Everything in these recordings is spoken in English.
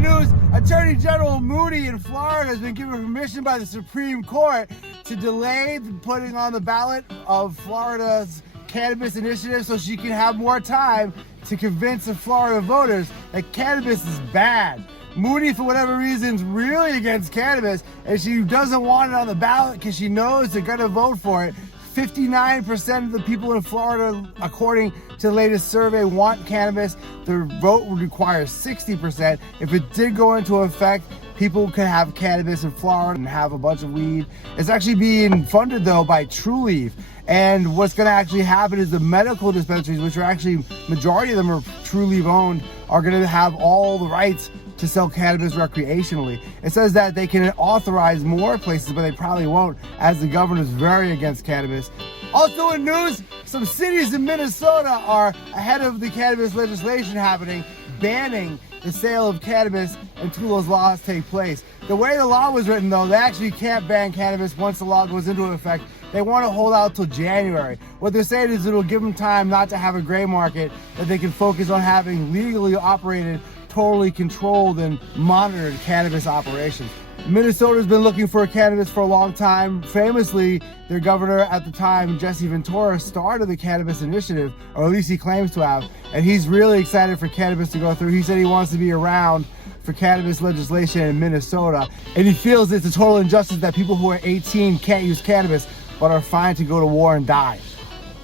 great news. Attorney General Moody in Florida has been given permission by the Supreme Court to delay the putting on the ballot of Florida's cannabis initiative so she can have more time to convince the Florida voters that cannabis is bad. Moody, for whatever reason, is really against cannabis, and she doesn't want it on the ballot because she knows they're going to vote for it. 59% of the people in Florida, according to the latest survey, want cannabis. Their vote would require 60%. If it did go into effect, people could have cannabis in Florida and have a bunch of weed. It's actually being funded, though, by Trulieve. And what's going to actually happen is the medical dispensaries, which are actually, majority of them are Trulieve owned, are going to have all the rights to sell cannabis recreationally. It says that they can authorize more places, but they probably won't, as the governor is very against cannabis. Also in news, some cities in Minnesota are ahead of the cannabis legislation happening, banning the sale of cannabis until those laws take place. The way the law was written, though, they actually can't ban cannabis once the law goes into effect. They want to hold out till January. What they're saying is it'll give them time not to have a gray market, that they can focus on having legally operated, totally controlled and monitored cannabis operations. Minnesota's been looking for cannabis for a long time. Famously, their governor at the time, Jesse Ventura, started the cannabis initiative, or at least he claims to have, and he's really excited for cannabis to go through. He said he wants to be around for cannabis legislation in Minnesota, and he feels it's a total injustice that people who are 18 can't use cannabis but are fine to go to war and die,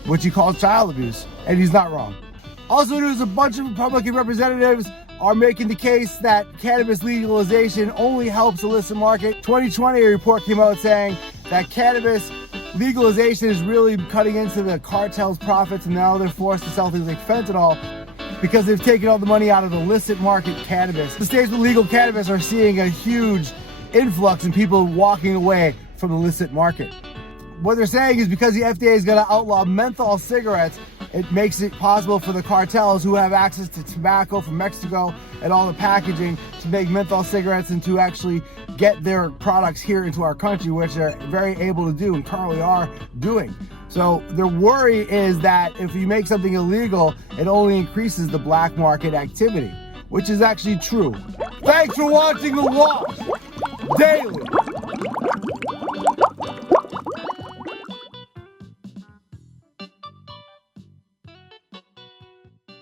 which he calls child abuse, and he's not wrong. Also, there's a bunch of Republican representatives are making the case that cannabis legalization only helps the illicit market. 2020, a report came out saying that cannabis legalization is really cutting into the cartel's profits, and now they're forced to sell things like fentanyl because they've taken all the money out of the illicit market cannabis. The states with legal cannabis are seeing a huge influx in people walking away from the illicit market. What they're saying is because the FDA is going to outlaw menthol cigarettes, it makes it possible for the cartels who have access to tobacco from Mexico and all the packaging to make menthol cigarettes and to actually get their products here into our country, which they're very able to do and currently are doing. So their worry is that if you make something illegal, it only increases the black market activity, which is actually true. Thanks for watching The Wash Daily.